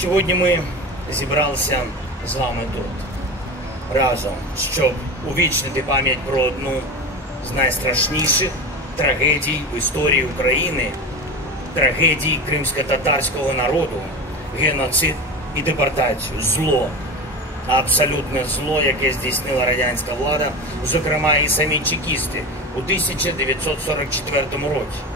Сьогодні ми зібралися з вами тут, разом, щоб увічнити пам'ять про одну з найстрашніших трагедій в історії України, трагедії кримськотатарського народу, геноцид і депортацію, зло, абсолютне зло, яке здійснила радянська влада, зокрема і самі чекісти у 1944 році.